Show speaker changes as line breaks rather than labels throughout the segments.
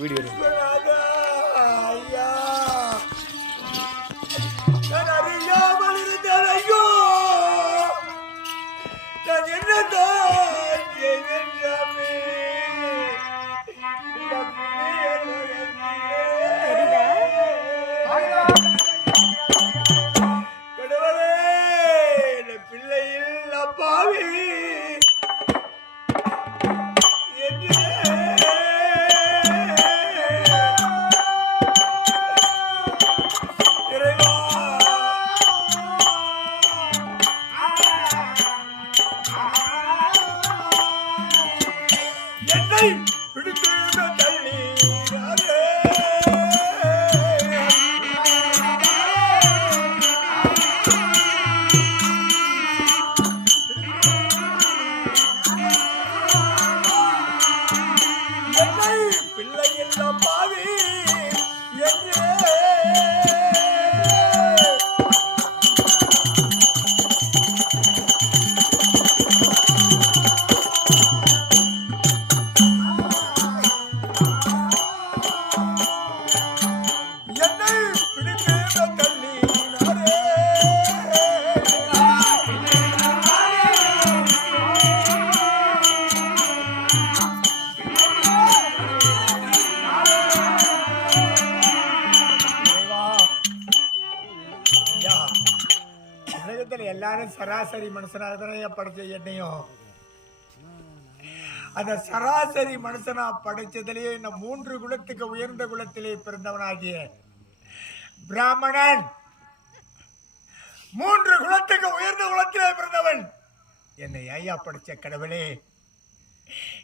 Video. என்னை எல்லாரும் சராசரி மனுஷனாக தானே படைச்ச என்னையும். அந்த சராசரி மனுஷனா படைச்சதிலேயே இந்த மூன்று குலத்துக்கு உயர்ந்த குலத்திலே பிறந்தவனாகிய பிராமணன். மூன்று குலத்துக்கு உயர்ந்த குலத்திலே பிறந்தவன். என்னை ஐயா படைச்ச கடவுளே.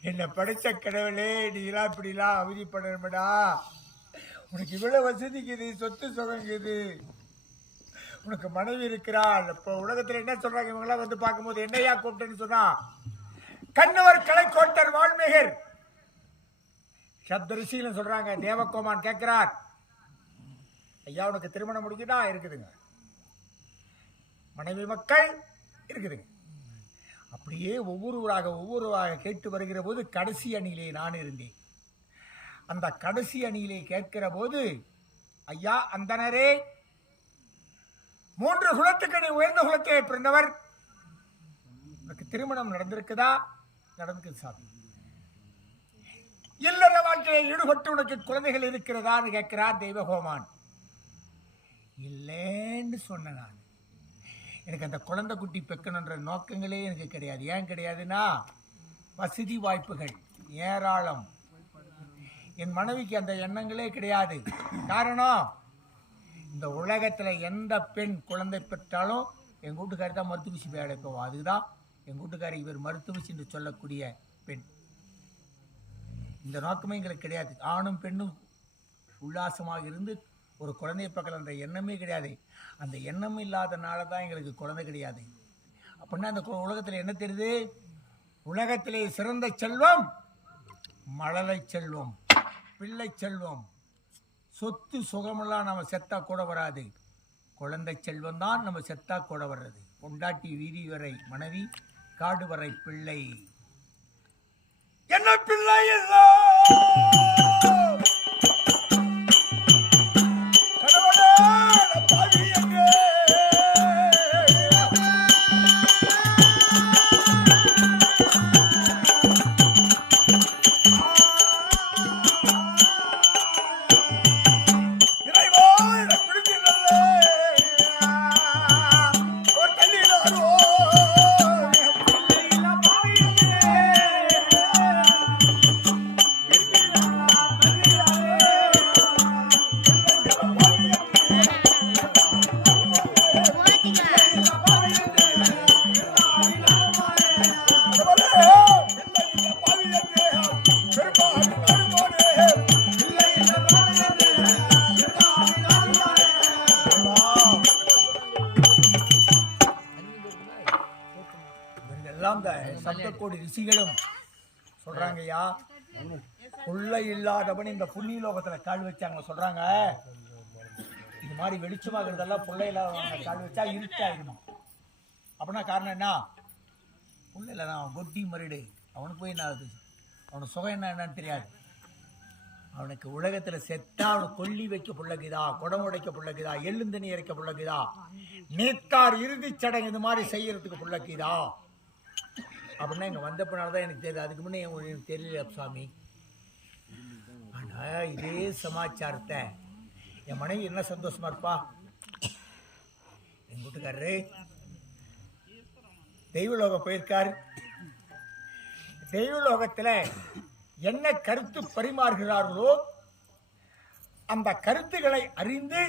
என்னை படைச்ச கடவுளே நீலாம் இப்படிலாம் அவதிப்படணுமடா உனக்கு இவ்வளவு வசதிக்குது சொத்து சுகங்குது உனக்கு மனைவி இருக்கிறாள் இப்போ உலகத்தில் என்ன சொல்றாங்க? இவங்களாம் வந்து பார்க்கும்போது என்னையா கூப்பிட்டேன்னு சொன்னா கண்ணவர் கலைக்கோட்டர் வால்மீகர். சப்த ரிஷியில சொல்றாங்க தேவகோமான் கேட்கிறார். ஐயா உனக்கு திருமணம் முடிஞ்சுதா? இருக்குதுங்க. மனைவி மக்கள் இருக்குதுங்க. அப்படியே ஒவ்வொருவராக ஒவ்வொருவராக கேட்டு வருகிற போது கடைசி அணியிலே நான் இருந்தேன். அந்த கடைசி அணியிலே கேட்கிற போது ஐயா அந்தனரே மூன்று குலத்துக்கு நீ உயர்ந்த குலத்திலே பிறந்தவர். உனக்கு திருமணம் நடந்திருக்குதா? நடந்துக்குது சாமி இல்லற வாழ்க்கையில் ஈடுபட்டு உனக்கு குழந்தைகள் இருக்கிறதான்னு கேட்கிறார் தெய்வகோமான். இல்லைன்னு சொன்ன நான். எனக்கு அந்த குழந்தை குட்டி பெக்கணுன்ற நோக்கங்களே எனக்கு கிடையாது. ஏன் கிடையாதுன்னா வசதி வாய்ப்புகள் ஏராளம். என் மனைவிக்கு அந்த எண்ணங்களே கிடையாது. காரணம் இந்த உலகத்தில் எந்த பெண் குழந்தை பெற்றாலும் எங்கள் வீட்டுக்காரி தான் மருத்துவசி போய் அடைப்போம். அதுதான் எங்கள் வீட்டுக்காரி இவர் மருத்துவசி என்று சொல்லக்கூடிய பெண். இந்த நோக்கமே எங்களுக்கு கிடையாது. ஆணும் பெண்ணும் உல்லாசமாக இருந்து ஒரு குழந்தையை அந்த எண்ணமே கிடையாது. அந்த எண்ணம் இல்லாதனால தான் எங்களுக்கு குழந்தை கிடையாது. அப்படின்னா அந்த கு- என்ன தெரியுது? உலகத்திலே சிறந்த செல்வம் மழலை செல்வம் பிள்ளை செல்வம். சொத்து சுகமெல்லாம் நம்ம செத்தா கூட வராது. குழந்தை செல்வம் தான் நம்ம செத்தா கூட வர்றது. பொண்டாட்டி வீதி வரை மனைவி காடு வரை பிள்ளை. என்ன பிள்ளை இல்லை சப்தக்கோடி ரிஷிகளும் சொல்றாங்க ஐயா புள்ள இல்லாதவன் இந்த புண்ணிய லோகத்துல கால் வச்சாங்க சொல்றாங்க. இது மாதிரி வெளிச்சமாகிறதெல்லாம் புள்ள இல்லாதவங்க கால் வச்சா இருட்டாயிடுமா? அப்படின்னா காரணம் என்ன? புள்ள இல்லை அவன் கொட்டி மறிடு அவனுக்கு போய் என்ன ஆகுது? அவனுக்கு சுகம் என்ன என்னன்னு தெரியாது. அவனுக்கு உலகத்தில் செத்தா அவனுக்கு கொல்லி வைக்க பிள்ளைக்குதா குடம் உடைக்க புள்ளக்குதா எள்ளுந்தண்ணி இறைக்க புள்ளக்குதா? நீத்தார் இறுதிச் சடங்கு இது மாதிரி செய்யறதுக்கு பிள்ளைக்குதா? அப்படின்னா இங்கே வந்த பின்னால்தான் எனக்கு தெரியுது. அதுக்கு முன்னே எனக்கு தெரியல சாமி ஆனால் இதே சமாச்சாரத்தை என் மனைவி என்ன சந்தோஷமா இருப்பா? என் வீட்டுக்காரரு தெய்வலோகம் போயிருக்கார். தெய்வலோகத்தில் என்ன கருத்து பரிமாறுகிறார்களோ அந்த கருத்துக்களை அறிந்து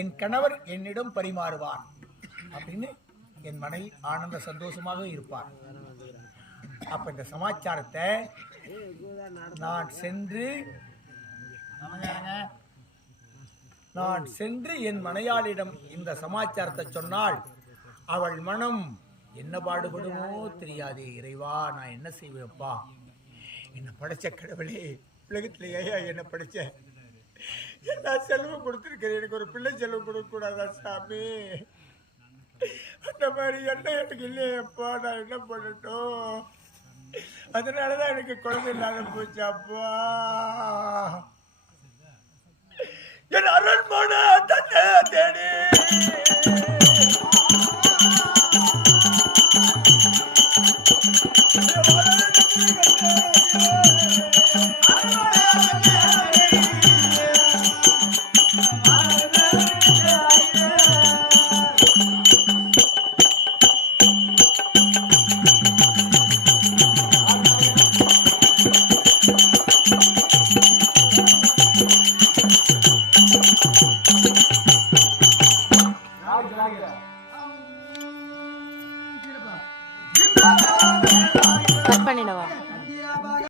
என் கணவர் என்னிடம் பரிமாறுவார் அப்படின்னு என் மனைவி ஆனந்த சந்தோஷமாக இருப்பார். அப்ப இந்த சமாச்சாரத்தை நான் சென்று நான் சென்று என் மனையாளிடம் இந்த சமாச்சாரத்தை சொன்னால் அவள் மனம் என்ன பாடுபடுமோ தெரியாதே இறைவா நான் என்ன செய்வேன்ப்பா என்னை படைச்ச கடவுளே உலகத்தில் ஐயா என்ன படைச்ச? எல்லா செல்வம் கொடுத்துருக்கிறேன். எனக்கு ஒரு பிள்ளை செல்வம் கொடுக்கக்கூடாதா சாமி? அந்த மாதிரி என்ன எனக்கு இல்லையப்பா நான் என்ன பண்ணட்டும்? அதனால தான் எனக்கு குழந்தை இல்லாத போச்சு அப்பா. என் அரண்மனை தன்னை தேடி. Thank you.